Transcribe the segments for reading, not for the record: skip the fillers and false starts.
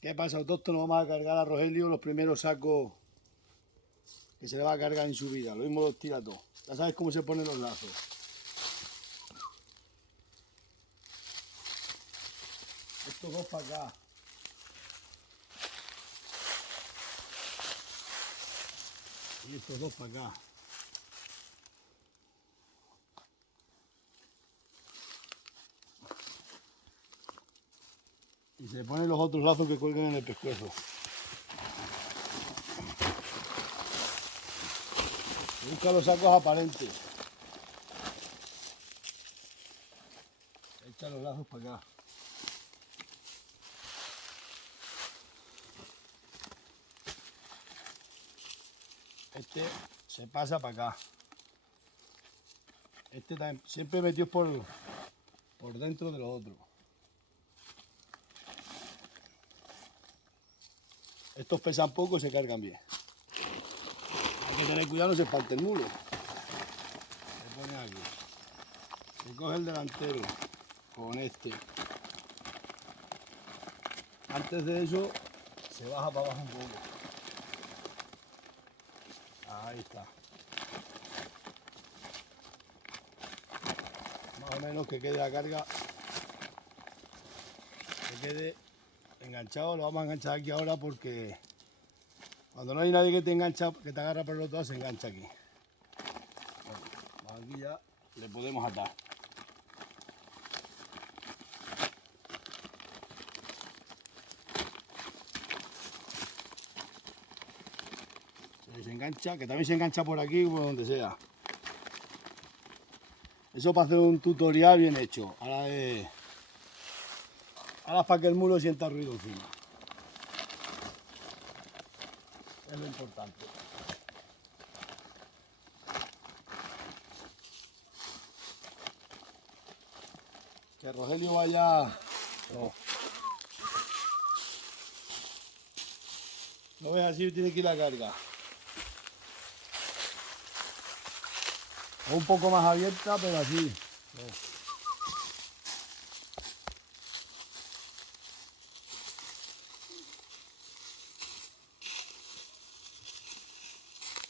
¿Qué pasa, autóctono? Vamos a cargar a Rogelio los primeros sacos que se le va a cargar en su vida. Lo mismo los tira todo. Ya sabes cómo se ponen los lazos. Estos dos para acá. Y estos dos para acá. Y se ponen los otros lazos que cuelgan en el pescuezo. Busca los sacos aparentes. Echa los lazos para acá. Este se pasa para acá. Este también, siempre metido por dentro de los otros. Estos pesan poco y se cargan bien. Hay que tener cuidado, no se parte el mulo. Se pone aquí. Se coge el delantero con este. Antes de eso, se baja para abajo un poco. Ahí está. Más o menos que quede la carga, que quede enganchado. Lo vamos a enganchar aquí ahora porque cuando no hay nadie que te engancha, que te agarra por los dos, se engancha aquí. Bueno, aquí ya le podemos atar. Se desengancha, que también se engancha por aquí o por donde sea. Eso para hacer un tutorial bien hecho. Ahora es para que el mulo sienta ruido encima. Es lo importante. Que Rogelio vaya... No. No ves así, tiene que ir la carga. Un poco más abierta, pero así. No.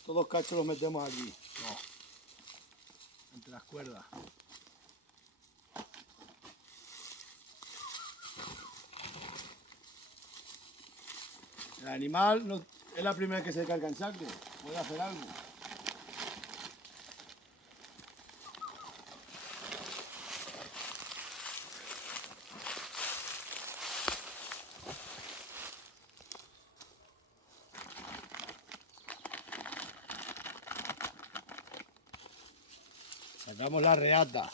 Todos los cachos los metemos aquí. No. Entre las cuerdas. El animal no, es la primera que se carga en saco. Puede hacer algo. Sacamos la reata.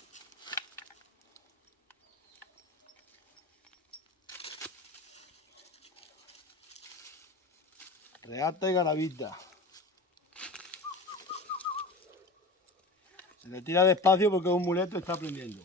Reata y garabita. Se le tira despacio porque es un muleto y está aprendiendo.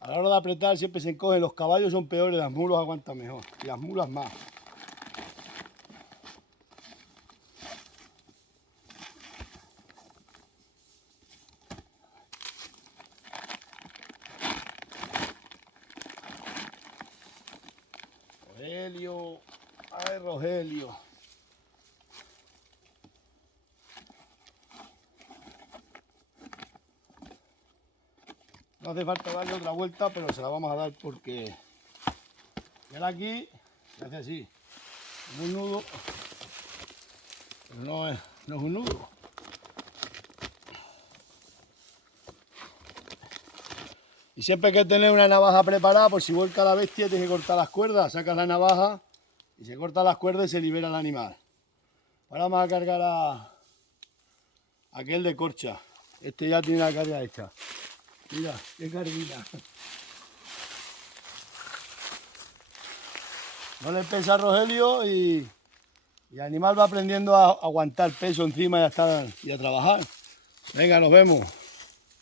A la hora de apretar siempre se encogen, los caballos son peores, las mulas aguantan mejor y las mulas más. Rogelio, ay Rogelio. No hace falta darle otra vuelta, pero se la vamos a dar porque ya aquí se hace así, como un nudo, pero no es un nudo. Y siempre hay que tener una navaja preparada por si vuelca la bestia, tienes que cortar las cuerdas, sacas la navaja y se corta las cuerdas y se libera el animal. Ahora vamos a cargar a aquel de corcha. Este ya tiene la carga hecha. Mira, qué carguita. No le pesa a Rogelio y el animal va aprendiendo a aguantar peso encima y a trabajar. Venga, nos vemos.